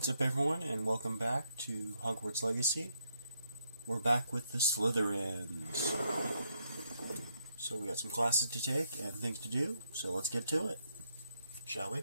What's up, everyone, and welcome back to Hogwarts Legacy. We're back with the Slytherins. So we got some classes to take and things to do, so let's get to it, shall we?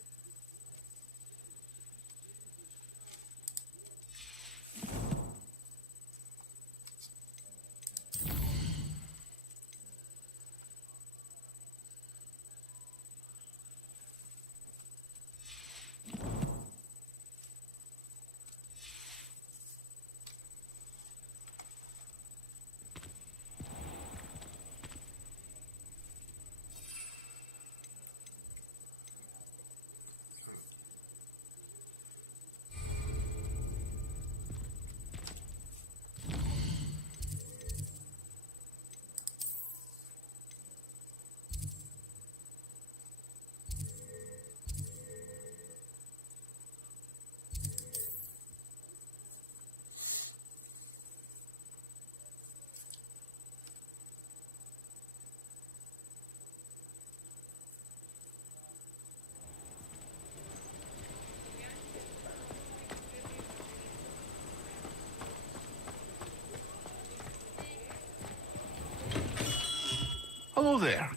Hello there.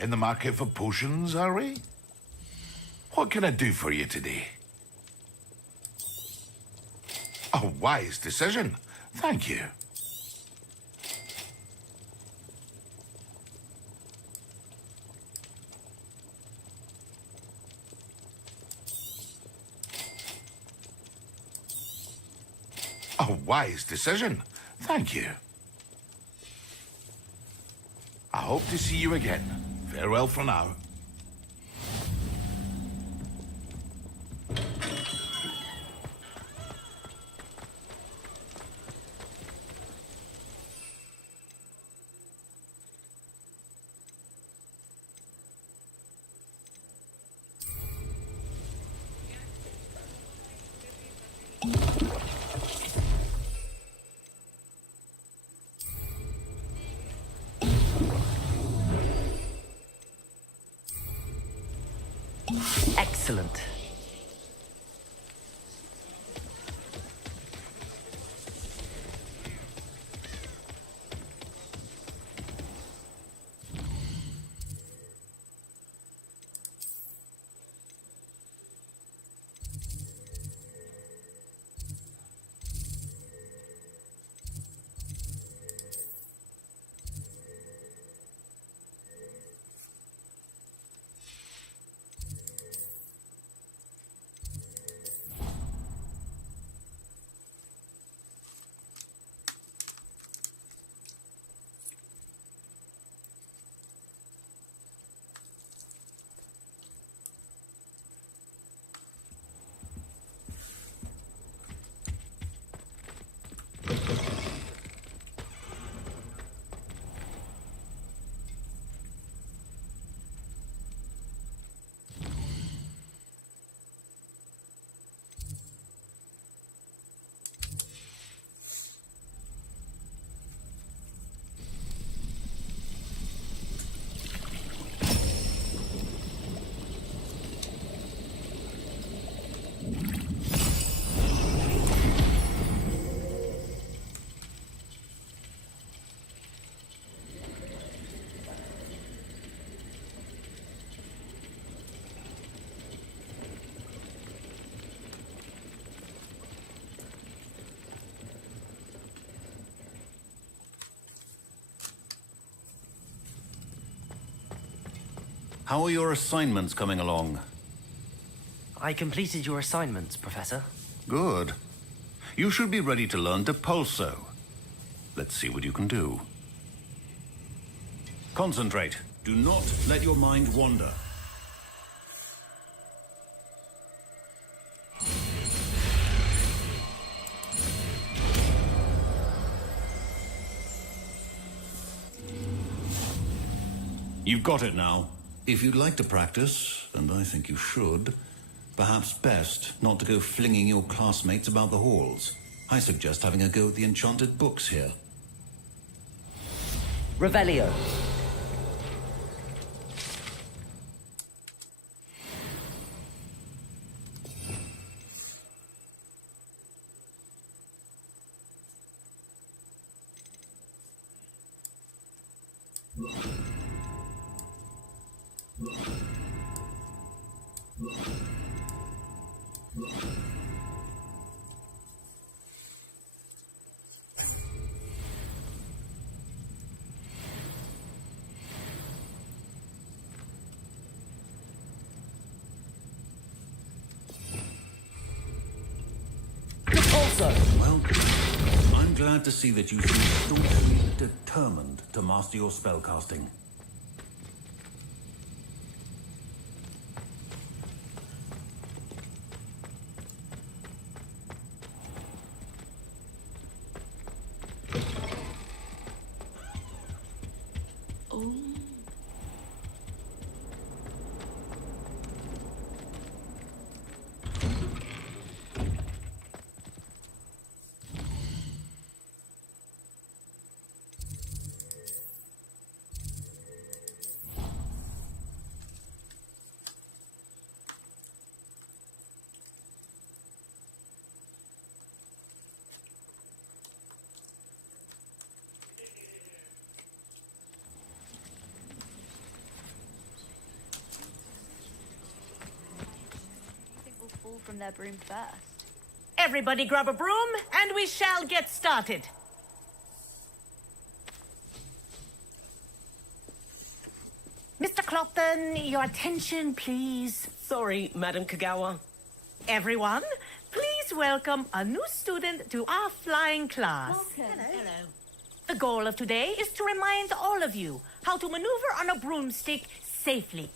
In the market for potions, are we? What can I do for you today? A wise decision. Thank you. A wise decision. Thank you. I hope to see you again. Farewell for now. Excellent. How are your assignments coming along? I completed your assignments, Professor. Good. You should be ready to learn Depulso. Let's see what you can do. Concentrate. Do not let your mind wander. You've got it now. If you'd like to practice, and I think you should, perhaps best not to go flinging your classmates about the halls. I suggest having a go at the enchanted books here. Revelio. Well, I'm glad to see that you seem staunchly determined to master your spellcasting. Fall from their broom first. Everybody grab a broom, and we shall get started. Mr. Clopton, your attention, please. Sorry, Madam Kagawa. Everyone, please welcome a new student to our flying class. Welcome. Hello. The goal of today is to remind all of you how to maneuver on a broomstick safely.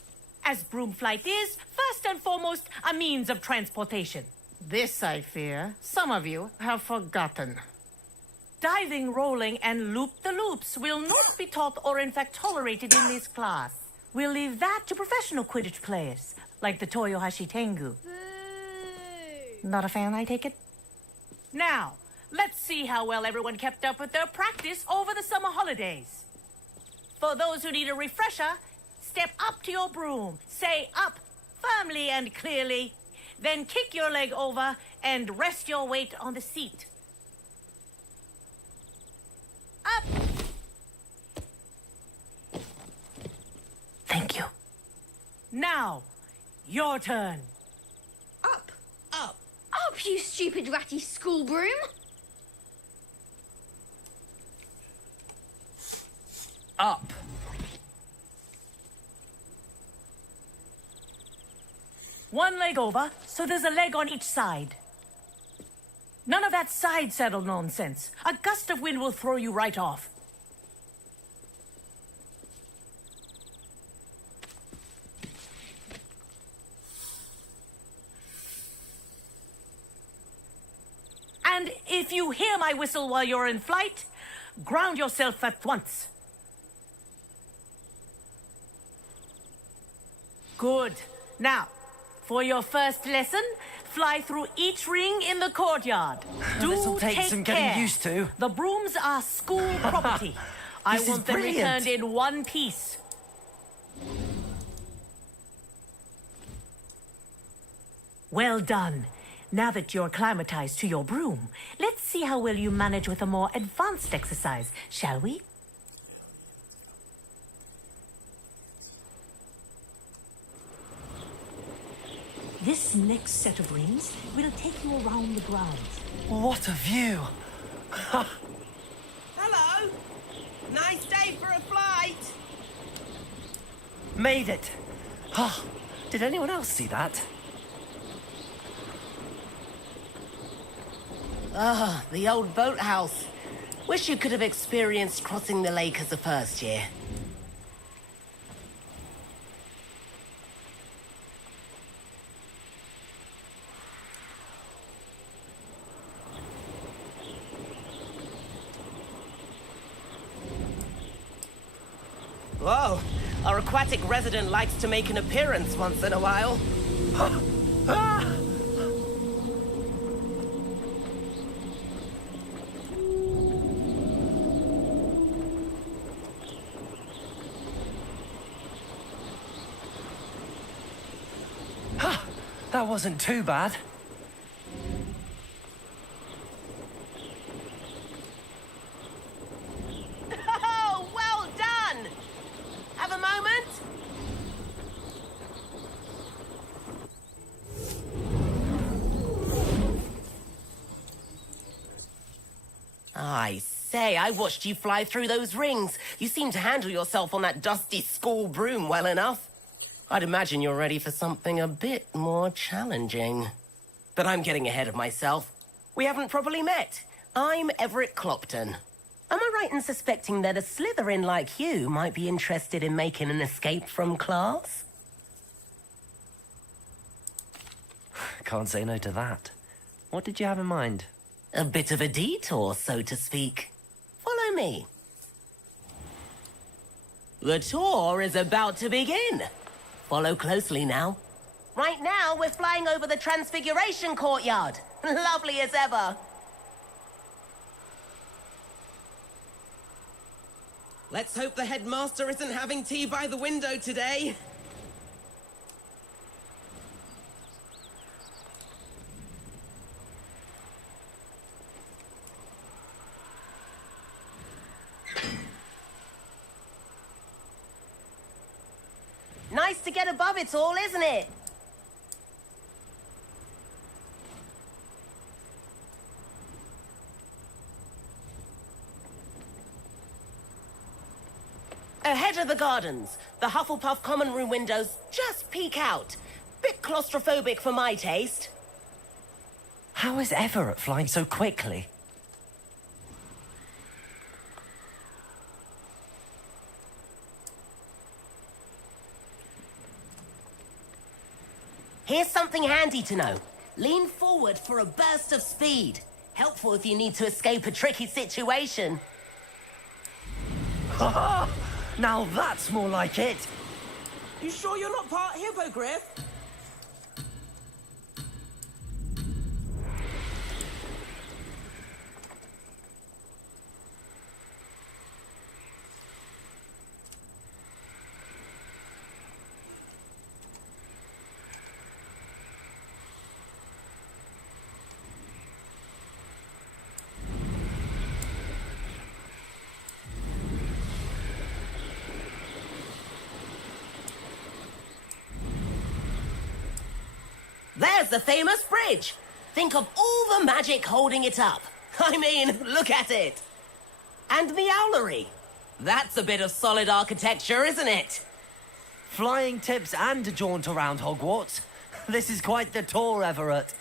As broom flight is, first and foremost, a means of transportation. This, I fear, some of you have forgotten. Diving, rolling, and loop-the-loops will not be taught or in fact tolerated in this class. We'll leave that to professional Quidditch players, like the Toyohashi Tengu. Boo! Not a fan, I take it? Now, let's see how well everyone kept up with their practice over the summer holidays. For those who need a refresher, step up to your broom, say up firmly and clearly, then kick your leg over and rest your weight on the seat. Up! Thank you. Now, your turn. Up! Up! Up, you stupid ratty school broom! Up. One leg over, so there's a leg on each side. None of that side saddle nonsense. A gust of wind will throw you right off. And if you hear my whistle while you're in flight, ground yourself at once. Good. Now, for your first lesson, fly through each ring in the courtyard. This'll Do take take some care. getting used to. The brooms are school property. I This is want them brilliant. returned in one piece. Well done. Now that you're acclimatized to your broom, let's see how well you manage with a more advanced exercise, shall we? This next set of rings will take you around the grounds. What a view. Hello. Nice day for a flight. Made it. Oh, did anyone else see that? Ah, the old boathouse. Wish you could have experienced crossing the lake as a first year. Whoa, our aquatic resident likes to make an appearance once in a while. That wasn't too bad. Oh, well done! Have a moment? I say, I watched you fly through those rings. You seem to handle yourself on that dusty school broom well enough. I'd imagine you're ready for something a bit more challenging. But I'm getting ahead of myself. We haven't properly met. I'm Everett Clopton. Am I right in suspecting that a Slytherin like you might be interested in making an escape from class? Can't say no to that. What did you have in mind? A bit of a detour, so to speak. Follow me. The tour is about to begin. Follow closely now. Right now, we're flying over the Transfiguration Courtyard. Lovely as ever. Let's hope the headmaster isn't having tea by the window today. Nice to get above it all, isn't it? Ahead of the gardens, the Hufflepuff common room windows just peek out. Bit claustrophobic for my taste. How is Everett flying so quickly? Here's something handy to know. Lean forward for a burst of speed. Helpful if you need to escape a tricky situation. Now that's more like it. You sure you're not part hippogriff? There's the famous bridge. Think of all the magic holding it up. I mean, look at it. And the owlery. That's a bit of solid architecture, isn't it? Flying tips and a jaunt around Hogwarts. This is quite the tour, Everett.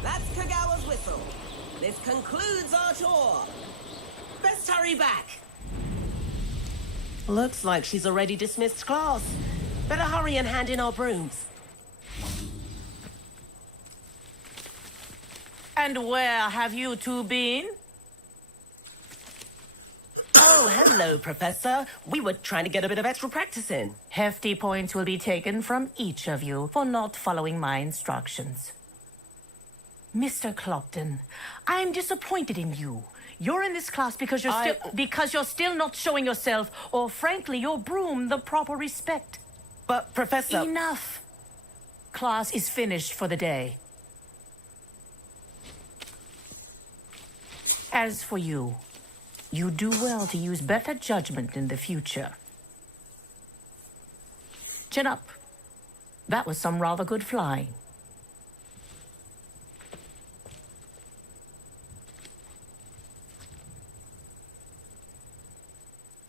That's Kagawa's whistle. This concludes our tour. Best hurry back. Looks like she's already dismissed class. Better hurry and hand in our brooms. And where have you two been? Oh, hello, Professor. We were trying to get a bit of extra practice in. Hefty points will be taken from each of you for not following my instructions. Mr. Clopton, I'm disappointed in you. You're in this class because you're still not showing yourself, or frankly, your broom, the proper respect. But, Professor... Enough. Class is finished for the day. As for you, you do well to use better judgment in the future. Chin up. That was some rather good flying.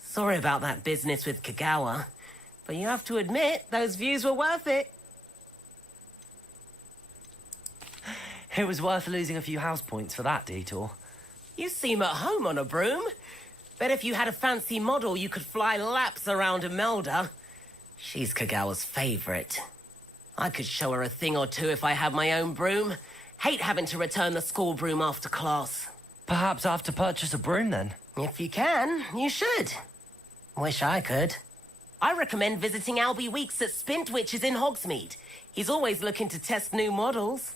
Sorry about that business with Kagawa, but you have to admit, those views were worth it. It was worth losing a few house points for that detour. You seem at home on a broom. Bet if you had a fancy model, you could fly laps around Imelda. She's Kagawa's favorite. I could show her a thing or two if I had my own broom. Hate having to return the school broom after class. Perhaps I have to purchase a broom then. If you can, you should. Wish I could. I recommend visiting Albie Weeks at Spintwitches in Hogsmeade. He's always looking to test new models.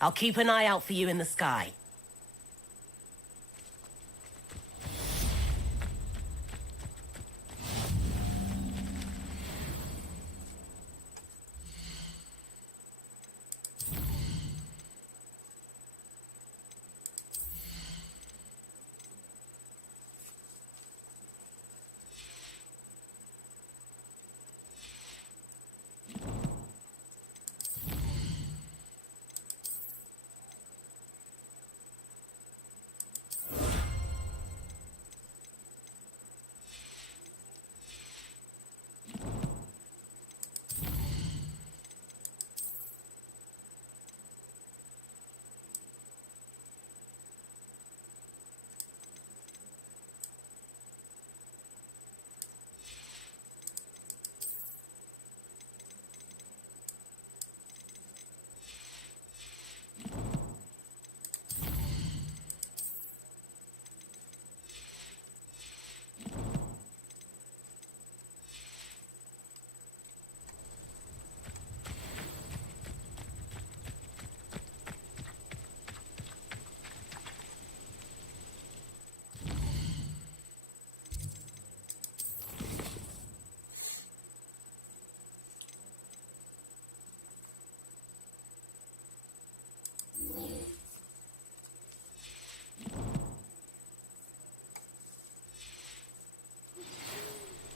I'll keep an eye out for you in the sky.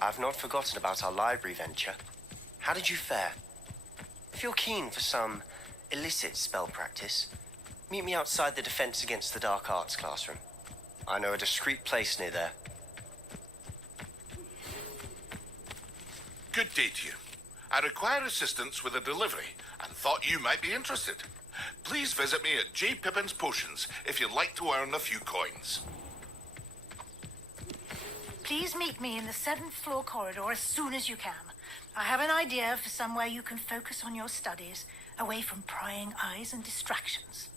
I've not forgotten about our library venture. How did you fare? If you're keen for some illicit spell practice, meet me outside the Defense Against the Dark Arts classroom. I know a discreet place near there. Good day to you. I require assistance with a delivery and thought you might be interested. Please visit me at J. Pippin's Potions if you'd like to earn a few coins. Please meet me in the 7th floor corridor as soon as you can. I have an idea for somewhere you can focus on your studies, away from prying eyes and distractions.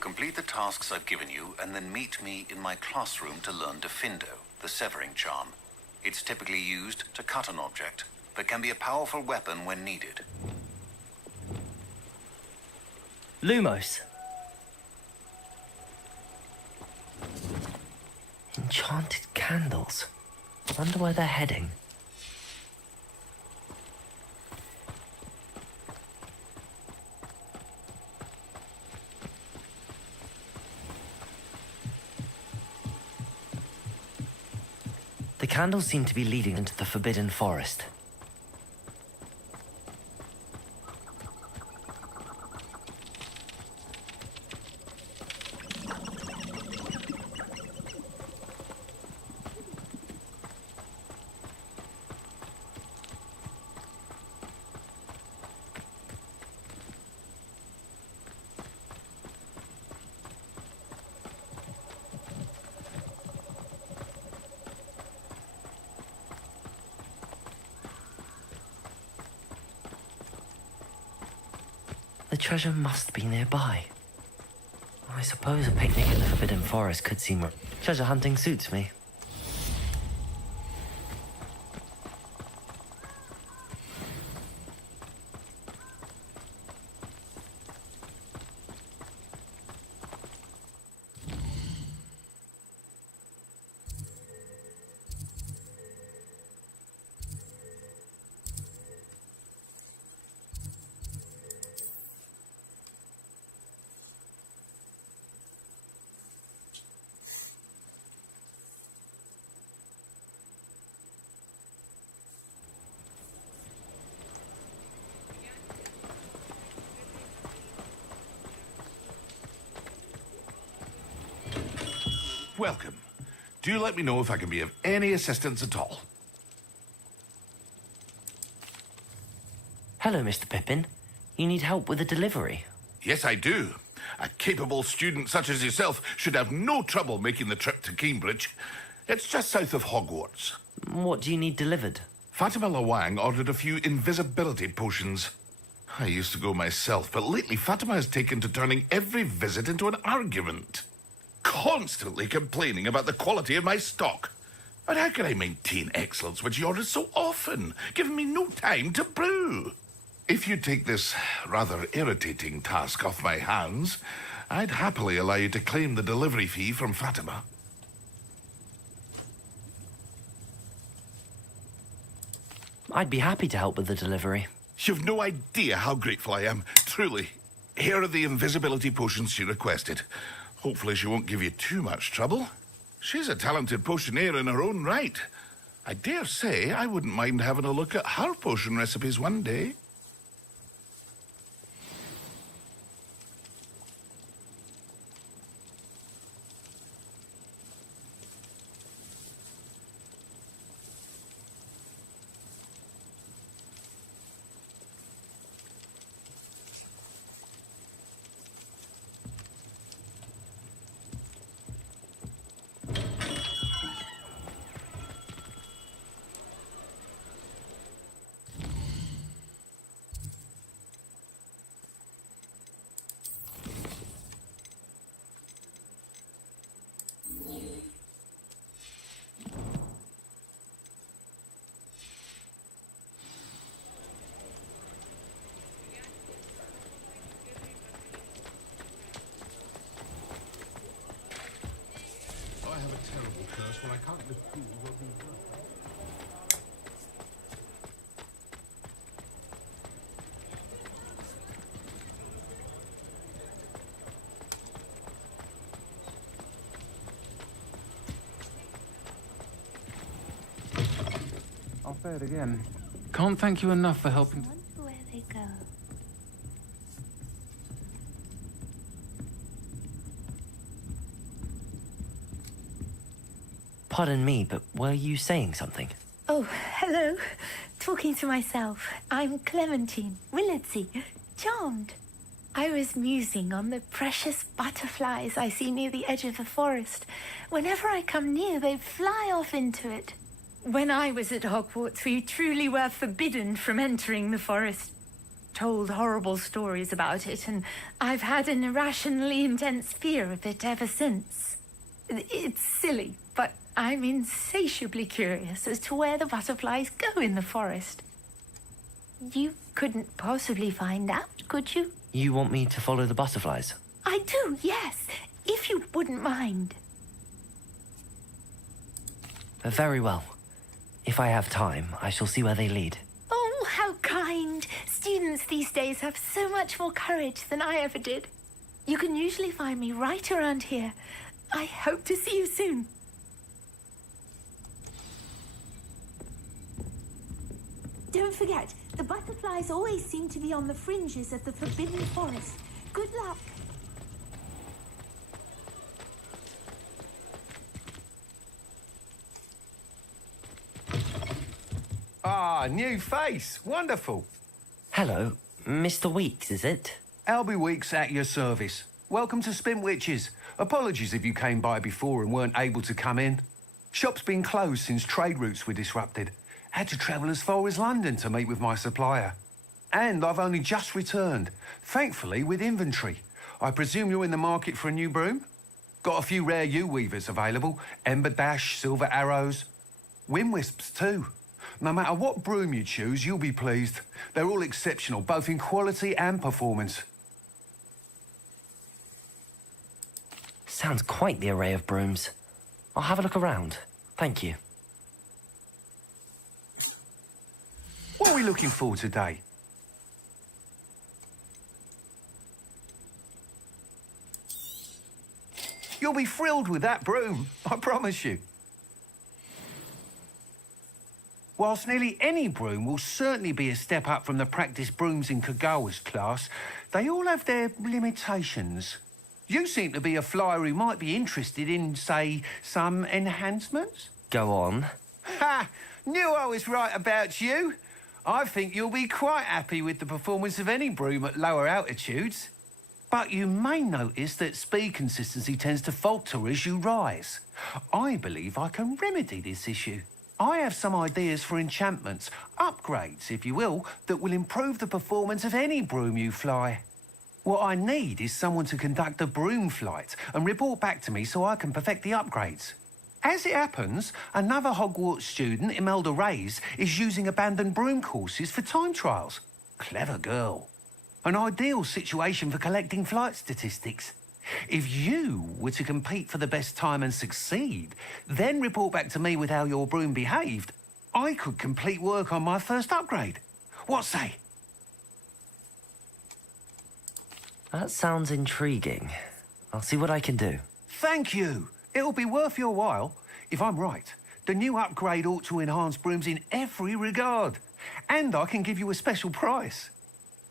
Complete the tasks I've given you, and then meet me in my classroom to learn Defindo, the severing charm. It's typically used to cut an object, but can be a powerful weapon when needed. Lumos. Enchanted candles. Wonder where they're heading. The candles seem to be leading into the Forbidden Forest. The treasure must be nearby. I suppose a picnic in the Forbidden Forest could seem... Treasure hunting suits me. Welcome. Do let me know if I can be of any assistance at all. Hello, Mr. Pippin. You need help with a delivery? Yes, I do. A capable student such as yourself should have no trouble making the trip to Cambridge. It's just south of Hogwarts. What do you need delivered? Fatima Lawang ordered a few invisibility potions. I used to go myself, but lately Fatima has taken to turning every visit into an argument. Constantly complaining about the quality of my stock. But how can I maintain excellence when she orders so often, giving me no time to brew? If you take this rather irritating task off my hands, I'd happily allow you to claim the delivery fee from Fatima. I'd be happy to help with the delivery. You've no idea how grateful I am, truly. Here are the invisibility potions she requested. Hopefully she won't give you too much trouble. She's a talented potioneer in her own right. I dare say I wouldn't mind having a look at her potion recipes one day. have a terrible curse when I can't lift pools or do work. I'll say it again. Can't thank you enough for helping. I wonder where they go. Pardon me, but were you saying something? Oh, hello. Talking to myself. I'm Clementine Willardsey. Charmed. I was musing on the precious butterflies I see near the edge of the forest. Whenever I come near, they fly off into it. When I was at Hogwarts, we truly were forbidden from entering the forest. Told horrible stories about it, and I've had an irrationally intense fear of it ever since. It's silly, but I'm insatiably curious as to where the butterflies go in the forest. You couldn't possibly find out, could you? You want me to follow the butterflies? I do, yes, if you wouldn't mind. Very well. If I have time, I shall see where they lead. Oh, how kind. Students these days have so much more courage than I ever did. You can usually find me right around here. I hope to see you soon. Don't forget, the butterflies always seem to be on the fringes of the Forbidden Forest. Good luck. Ah, new face. Wonderful. Hello, Mr. Weeks, is it? Albie Weeks at your service. Welcome to Spintwitches. Apologies if you came by before and weren't able to come in. Shop's been closed since trade routes were disrupted. Had to travel as far as London to meet with my supplier. And I've only just returned, thankfully with inventory. I presume you're in the market for a new broom? Got a few rare yew-weavers available. Ember Dash, Silver Arrows. Wind-wisps too. No matter what broom you choose, you'll be pleased. They're all exceptional, both in quality and performance. Sounds quite the array of brooms. I'll have a look around. Thank you. What are we looking for today? You'll be thrilled with that broom, I promise you. Whilst nearly any broom will certainly be a step up from the practice brooms in Kagawa's class, they all have their limitations. You seem to be a flyer who might be interested in, say, some enhancements? Go on. Ha! Knew I was right about you. I think you'll be quite happy with the performance of any broom at lower altitudes. But you may notice that speed consistency tends to falter as you rise. I believe I can remedy this issue. I have some ideas for enchantments, upgrades, if you will, that will improve the performance of any broom you fly. What I need is someone to conduct a broom flight and report back to me so I can perfect the upgrades. As it happens, another Hogwarts student, Imelda Reyes, is using abandoned broom courses for time trials. Clever girl. An ideal situation for collecting flight statistics. If you were to compete for the best time and succeed, then report back to me with how your broom behaved, I could complete work on my first upgrade. What say? That sounds intriguing. I'll see what I can do. Thank you. It'll be worth your while. If I'm right, the new upgrade ought to enhance brooms in every regard. And I can give you a special price.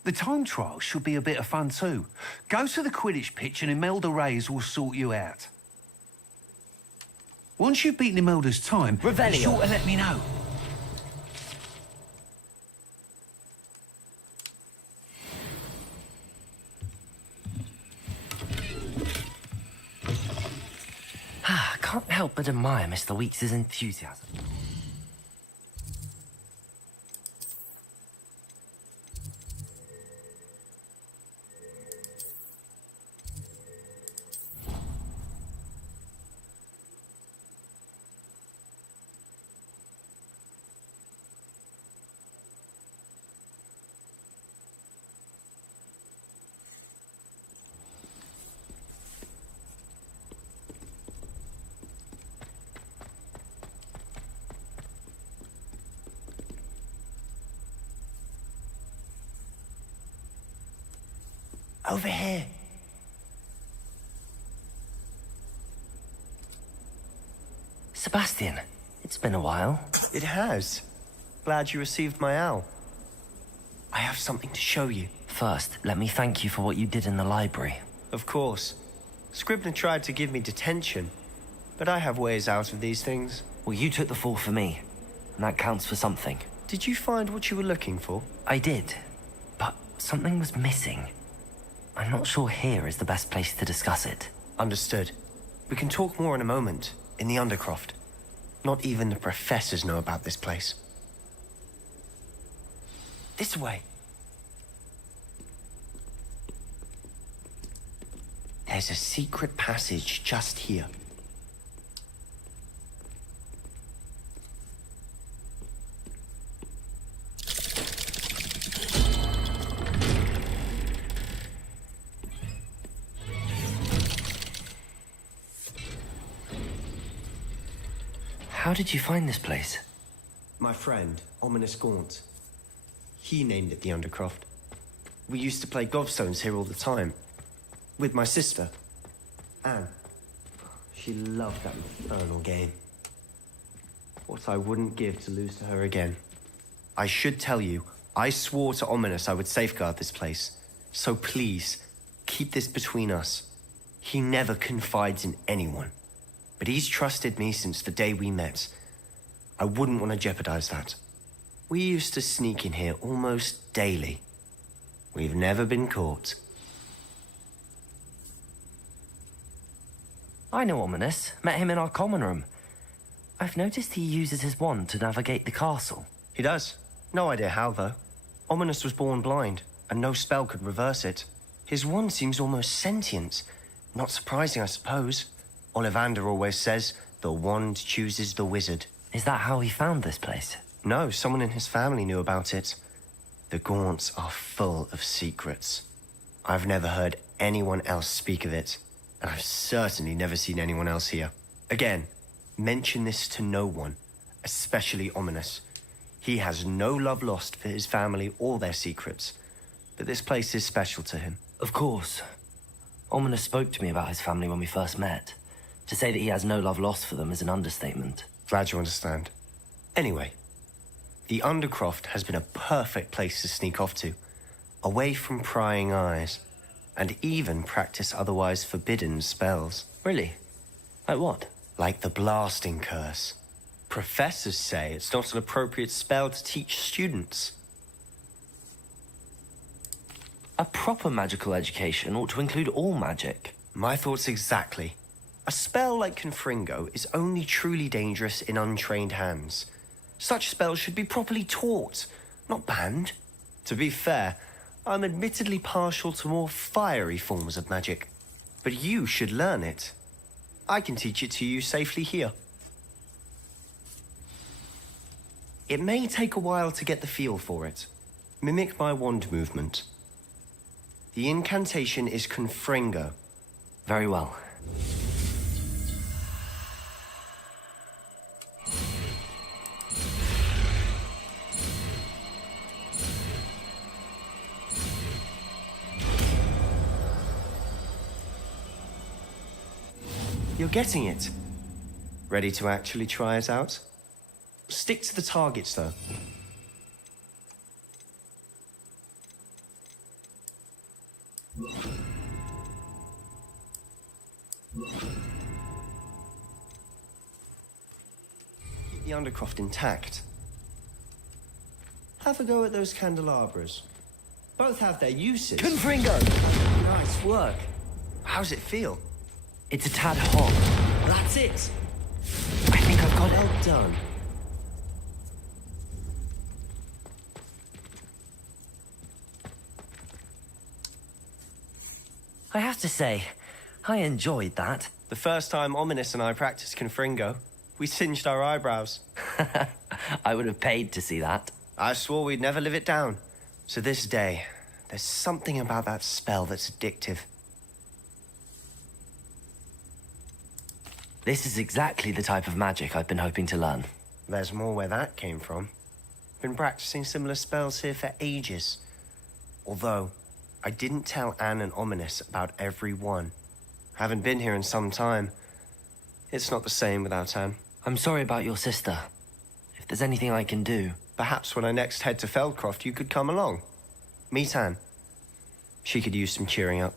The time trial should be a bit of fun too. Go to the Quidditch pitch and Imelda Reyes will sort you out. Once you've beaten Imelda's time, be sure to let me know. I can't help but admire Mr. Weeks' enthusiasm. Over here. Sebastian, it's been a while. It has. Glad you received my owl. I have something to show you. First, let me thank you for what you did in the library. Of course. Scribner tried to give me detention, but I have ways out of these things. Well, you took the fall for me, and that counts for something. Did you find what you were looking for? I did, but something was missing. I'm not sure here is the best place to discuss it. Understood. We can talk more in a moment, in the Undercroft. Not even the professors know about this place. This way. There's a secret passage just here. How did you find this place? My friend, Ominous Gaunt. He named it the Undercroft. We used to play gobstones here all the time. With my sister, Anne. She loved that infernal game. What I wouldn't give to lose to her again. I should tell you, I swore to Ominous I would safeguard this place. So please, keep this between us. He never confides in anyone. But he's trusted me since the day we met. I wouldn't want to jeopardize that. We used to sneak in here almost daily. We've never been caught. I know Ominous. Met him in our common room. I've noticed he uses his wand to navigate the castle. He does. No idea how, though. Ominous was born blind, and no spell could reverse it. His wand seems almost sentient. Not surprising, I suppose. Ollivander always says, the wand chooses the wizard. Is that how he found this place? No, someone in his family knew about it. The Gaunts are full of secrets. I've never heard anyone else speak of it, and I've certainly never seen anyone else here. Again, mention this to no one, especially Ominous. He has no love lost for his family or their secrets, but this place is special to him. Of course. Ominous spoke to me about his family when we first met. To say that he has no love lost for them is an understatement. Glad you understand. Anyway, the Undercroft has been a perfect place to sneak off to, away from prying eyes, and even practice otherwise forbidden spells. Really? Like what? Like the blasting curse. Professors say it's not an appropriate spell to teach students. A proper magical education ought to include all magic. My thoughts exactly. A spell like Confringo is only truly dangerous in untrained hands. Such spells should be properly taught, not banned. To be fair, I'm admittedly partial to more fiery forms of magic. But you should learn it. I can teach it to you safely here. It may take a while to get the feel for it. Mimic my wand movement. The incantation is Confringo. Very well. You're getting it. Ready to actually try it out? Stick to the targets, though. Keep the Undercroft intact. Have a go at those candelabras. Both have their uses. Confringo! Nice work. How's it feel? It's a tad hot. That's it. I think I've got it. Well done. I have to say, I enjoyed that. The first time Ominous and I practiced Confringo, we singed our eyebrows. I would have paid to see that. I swore we'd never live it down. To this day, there's something about that spell that's addictive. This is exactly the type of magic I've been hoping to learn. There's more where that came from. Been practicing similar spells here for ages. Although, I didn't tell Anne and Ominous about every one. Haven't been here in some time. It's not the same without Anne. I'm sorry about your sister. If there's anything I can do... Perhaps when I next head to Feldcroft, you could come along. Meet Anne. She could use some cheering up.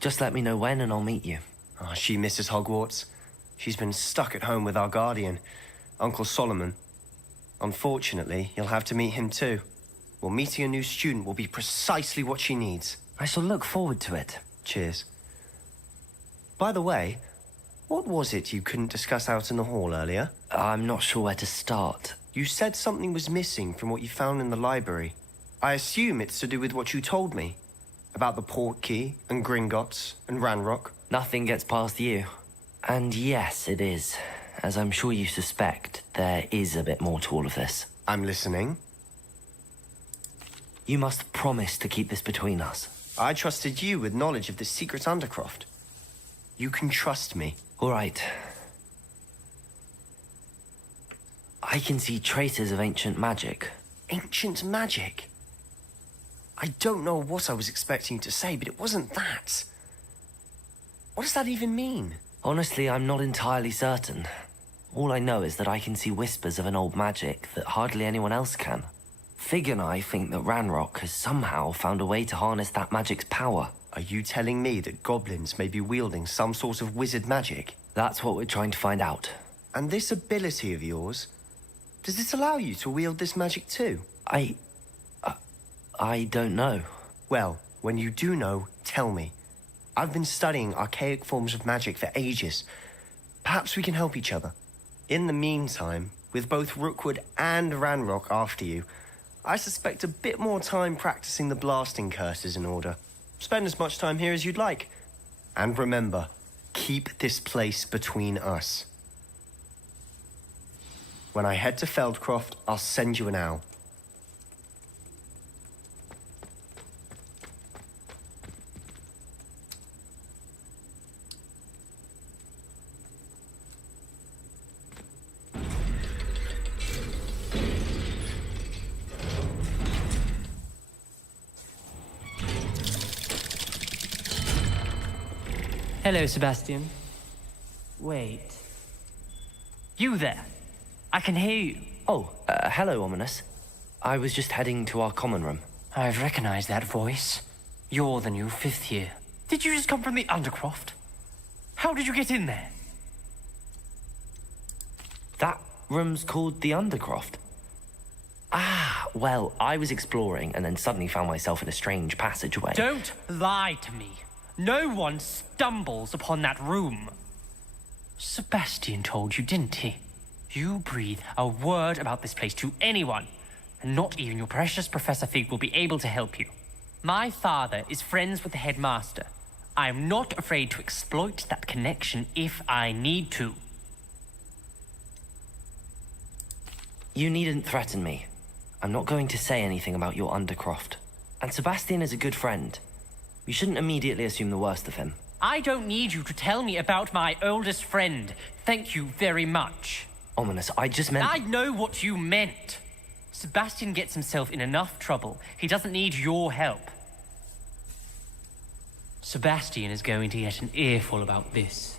Just let me know when and I'll meet you. Oh, she misses Hogwarts. She's been stuck at home with our guardian, Uncle Solomon. Unfortunately, you'll have to meet him too. Well, meeting a new student will be precisely what she needs. I shall look forward to it. Cheers. By the way, what was it you couldn't discuss out in the hall earlier? I'm not sure where to start. You said something was missing from what you found in the library. I assume it's to do with what you told me. About the Portkey, and Gringotts, and Ranrock. Nothing gets past you. And yes, it is. As I'm sure you suspect, there is a bit more to all of this. I'm listening. You must promise to keep this between us. I trusted you with knowledge of the secret Undercroft. You can trust me. All right. I can see traces of ancient magic. Ancient magic? I don't know what I was expecting to say, but it wasn't that. What does that even mean? Honestly, I'm not entirely certain. All I know is that I can see whispers of an old magic that hardly anyone else can. Fig and I think that Ranrock has somehow found a way to harness that magic's power. Are you telling me that goblins may be wielding some sort of wizard magic? That's what we're trying to find out. And this ability of yours, does it allow you to wield this magic too? I don't know. Well, when you do know, tell me. I've been studying archaic forms of magic for ages. Perhaps we can help each other. In the meantime, with both Rookwood and Ranrock after you, I suspect a bit more time practicing the blasting curse is in order. Spend as much time here as you'd like. And remember, keep this place between us. When I head to Feldcroft, I'll send you an owl. Hello, Sebastian. Wait. You there? I can hear you. Oh, hello, Ominous. I was just heading to our common room. I've recognized that voice. You're the new fifth year. Did you just come from the Undercroft? How did you get in there? That room's called the Undercroft. Ah, well, I was exploring and then suddenly found myself in a strange passageway. Don't lie to me. No one stumbles upon that room. Sebastian told you, didn't he? You breathe a word about this place to anyone, and not even your precious Professor Fig will be able to help you. My father is friends with the headmaster. I am not afraid to exploit that connection if I need to. You needn't threaten me. I'm not going to say anything about your Undercroft. And Sebastian is a good friend. You shouldn't immediately assume the worst of him. I don't need you to tell me about my oldest friend. Thank you very much. Ominous, I just meant... I know what you meant. Sebastian gets himself in enough trouble. He doesn't need your help. Sebastian is going to get an earful about this.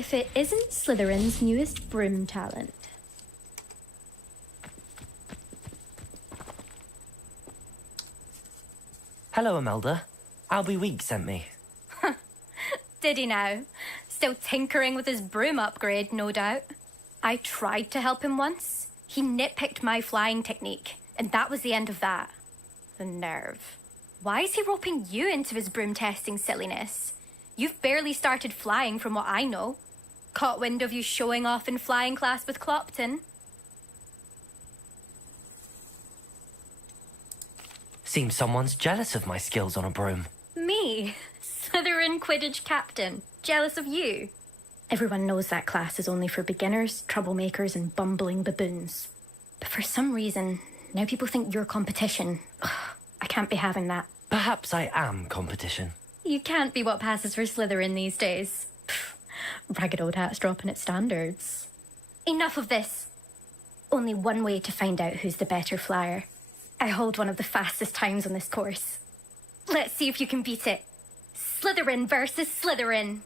if it isn't Slytherin's newest broom talent. Hello, Imelda. Albie Week sent me. Did he now? Still tinkering with his broom upgrade, no doubt. I tried to help him once. He nitpicked my flying technique, and that was the end of that. The nerve. Why is he roping you into his broom testing silliness? You've barely started flying from what I know. Caught wind of you showing off in flying class with Clopton. Seems someone's jealous of my skills on a broom. Me? Slytherin Quidditch captain. Jealous of you? Everyone knows that class is only for beginners, troublemakers, and bumbling baboons. But for some reason, now people think you're competition. Ugh, I can't be having that. Perhaps I am competition. You can't be what passes for Slytherin these days. Pff, ragged old hat's dropping its standards. Enough of this. Only one way to find out who's the better flyer. I hold one of the fastest times on this course. Let's see if you can beat it. Slytherin versus Slytherin.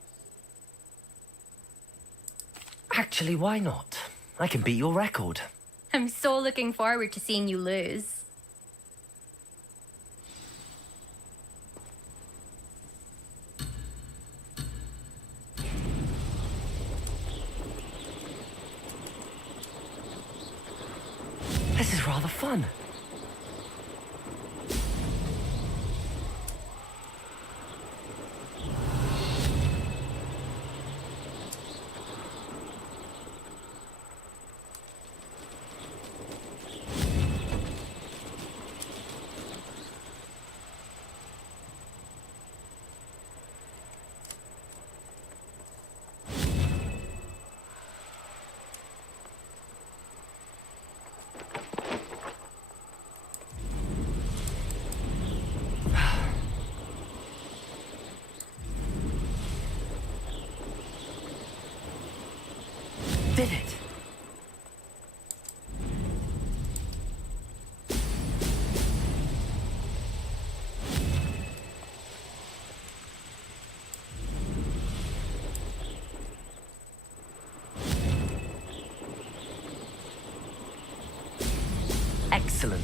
Actually, why not? I can beat your record. I'm so looking forward to seeing you lose. This is rather fun. Did it? Excellent.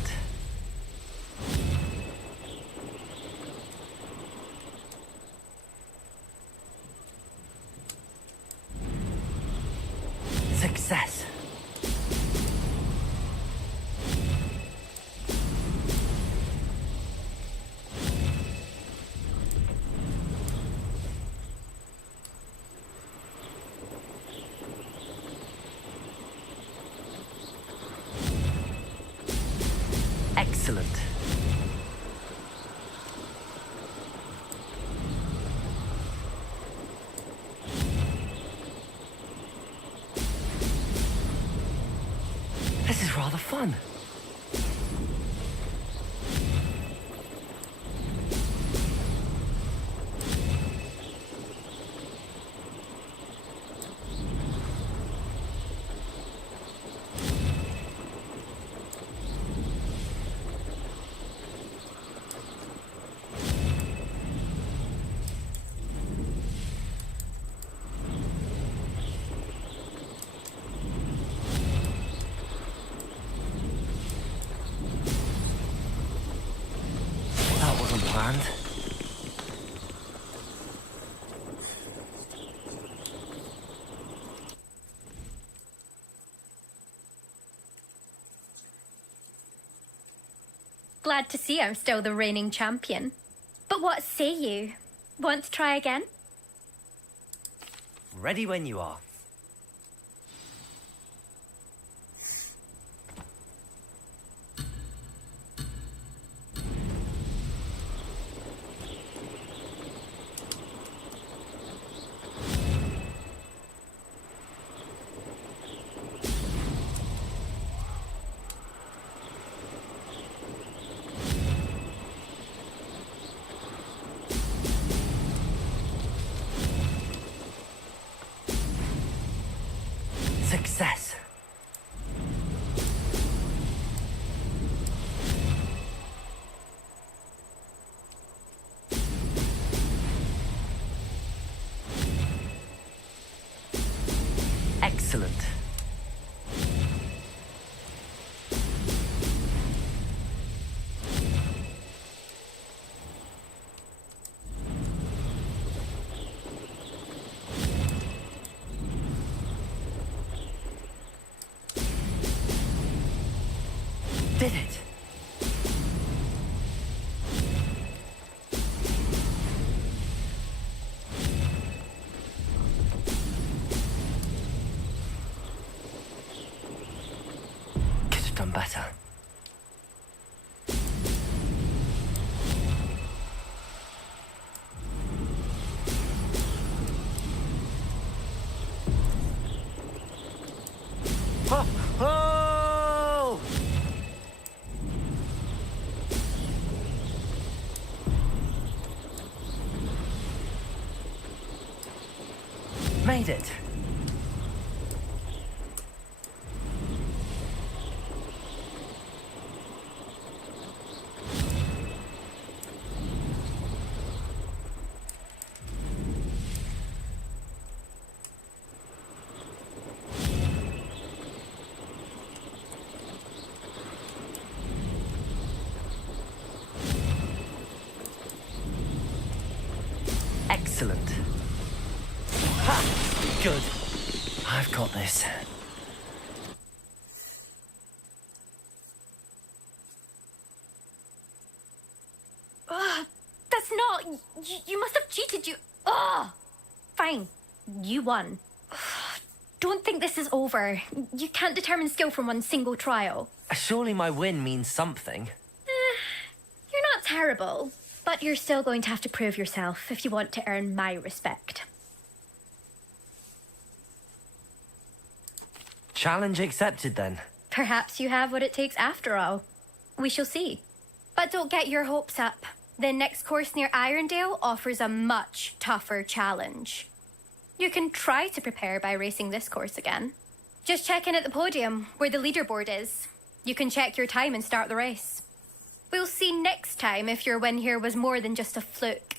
Success. Excellent. This is rather fun. That wasn't planned. Glad to see I'm still the reigning champion. But what say you? Want to try again? Ready when you are. Success. did it. Could have done better. Oh! Made it. Excellent. Ha! Good. I've got this. That's not... You must have cheated, you... Ugh! Fine. You won. Don't think this is over. You can't determine skill from one single trial. Surely my win means something. You're not terrible, but you're still going to have to prove yourself if you want to earn my respect. Challenge accepted then. Perhaps you have what it takes after all. We shall see. But don't get your hopes up. The next course near Irondale offers a much tougher challenge. You can try to prepare by racing this course again. Just check in at the podium, where the leaderboard is. You can check your time and start the race. We'll see next time if your win here was more than just a fluke.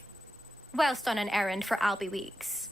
Whilst on an errand for Albie Weeks.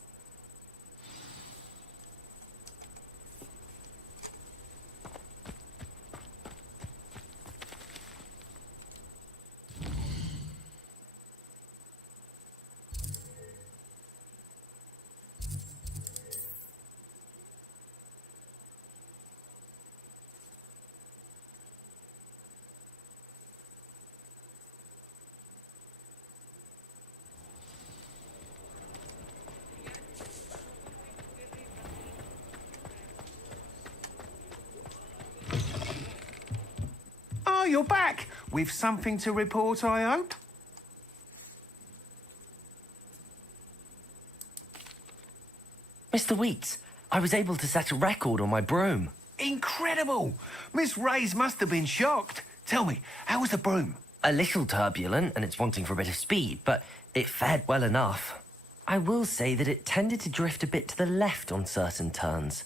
Oh, you're back. With something to report, I hope? Mr. Weeks, I was able to set a record on my broom. Incredible! Miss Reyes must have been shocked. Tell me, how was the broom? A little turbulent, and it's wanting for a bit of speed, but it fared well enough. I will say that it tended to drift a bit to the left on certain turns.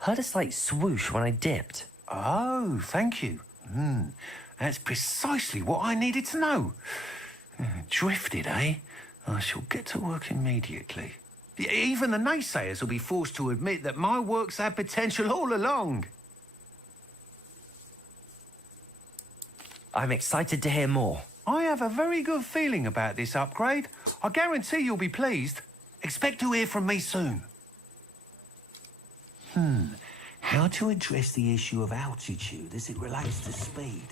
Heard a slight swoosh when I dipped. Oh, thank you. That's precisely what I needed to know. Drifted, eh? I shall get to work immediately. Even the naysayers will be forced to admit that my work's had potential all along. I'm excited to hear more. I have a very good feeling about this upgrade. I guarantee you'll be pleased. Expect to hear from me soon. How to address the issue of altitude as it relates to speed?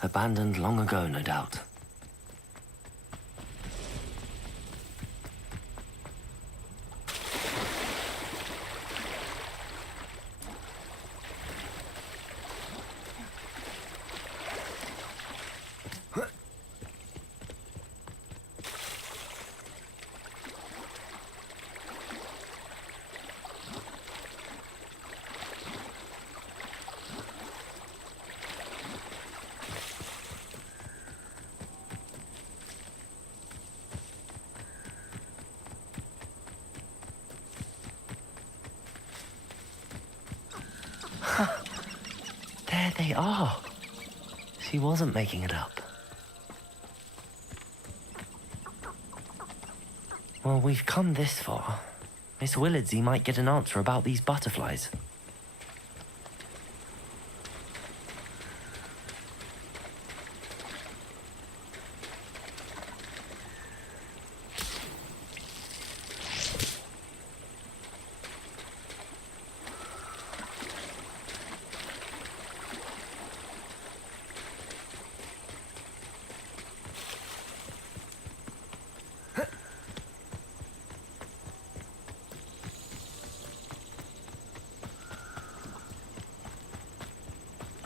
Abandoned long ago, no doubt. There they are. She wasn't making it up. Well, we've come this far. Miss Willardsey might get an answer about these butterflies.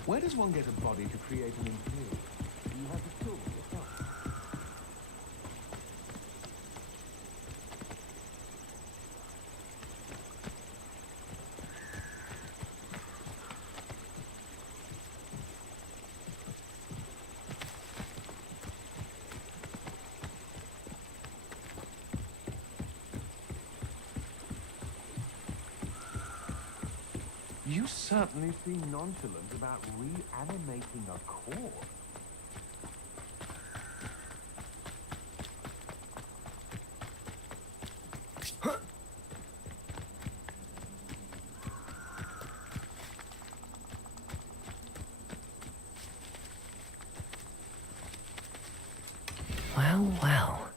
Where does one get a body to create an interior? Do you have the tools yourself? You certainly seem nonchalant about reanimating a corpse. Well, well.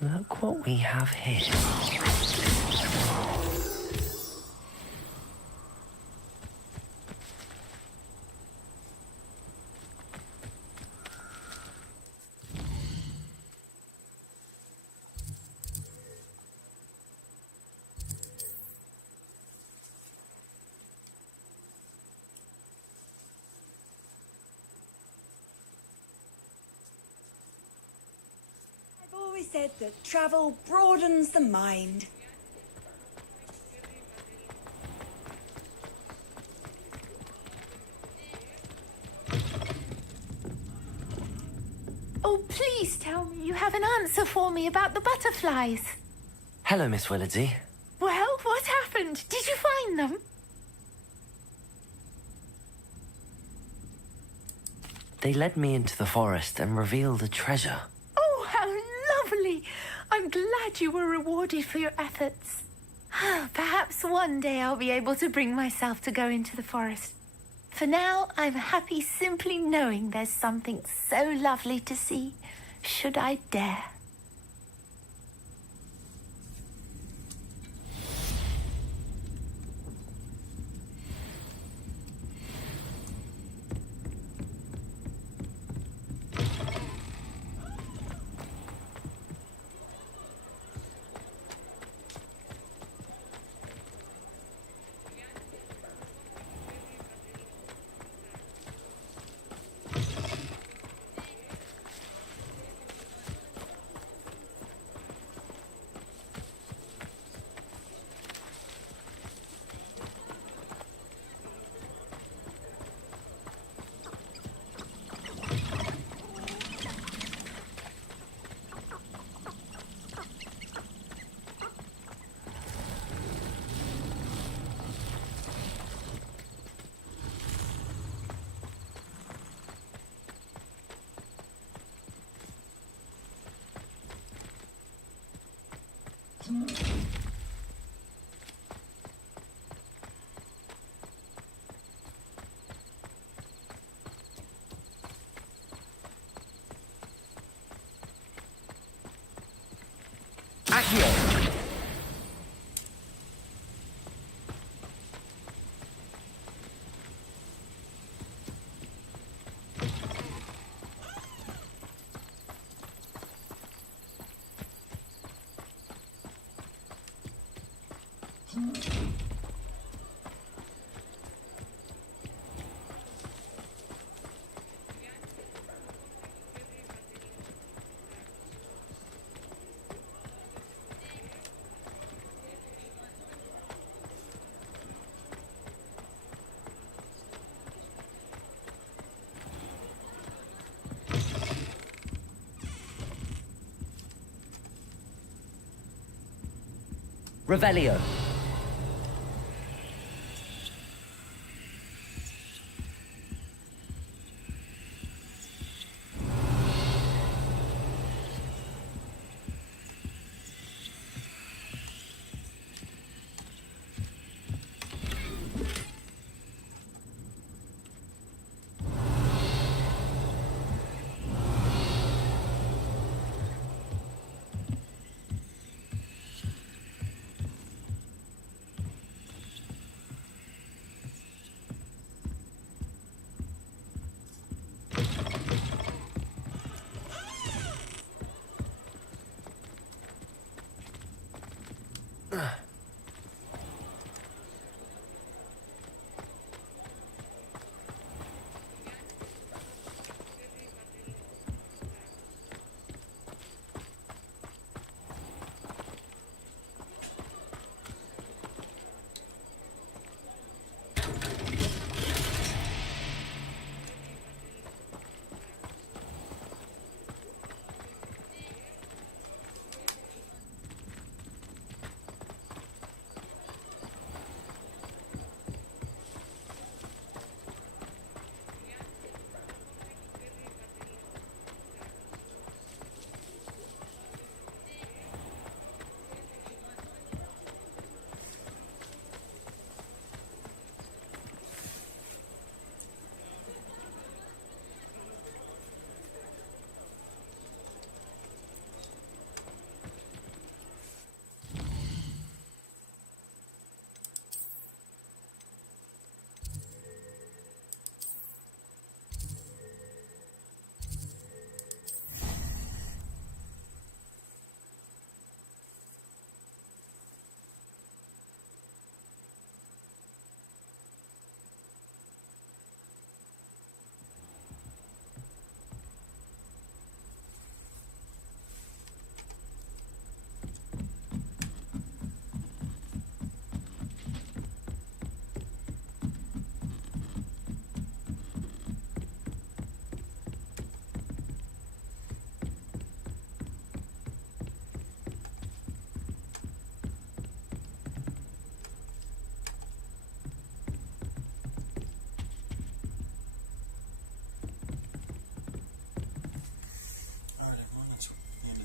Look what we have here. I've always said that travel broadens the mind. Oh, please tell me you have an answer for me about the butterflies. Hello, Miss Willardsey. Well, what happened? Did you find them? They led me into the forest and revealed a treasure. Oh, how lovely! I'm glad you were rewarded for your efforts. Perhaps one day I'll be able to bring myself to go into the forest. For now, I'm happy simply knowing there's something so lovely to see, should I dare. Accio! Revelio.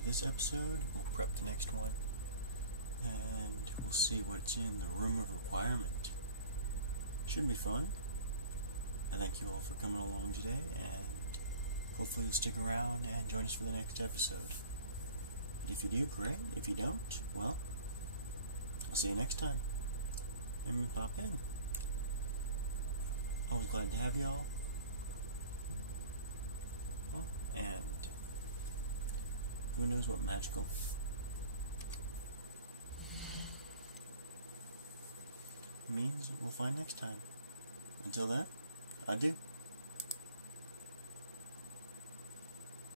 This episode, we'll prep the next one, and we'll see what's in the room of requirement. Should be fun. I thank you all for coming along today, and hopefully you'll stick around and join us for the next episode. If you do, great. If you don't, well, I'll see you next time. Remember to pop in. I was glad to have you all. And who knows what magical means we'll find next time. Until then, adieu.